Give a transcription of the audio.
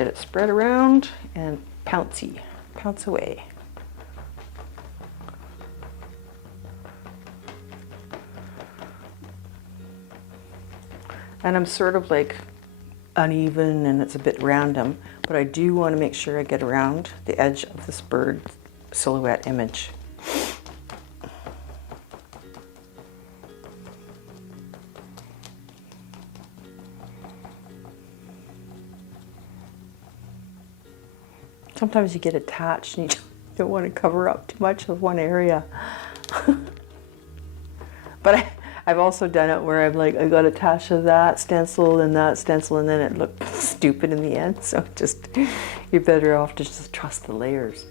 get it spread around and pounce away. And I'm sort of like uneven and it's a bit random, but I do want to make sure I get around the edge of this bird silhouette image. Sometimes you get attached and you don't want to cover up too much of one area. But I've also done it where I'm like, I got attached to that stencil and that stencil, and then it looked stupid in the end. So just, you're better off to just trust the layers.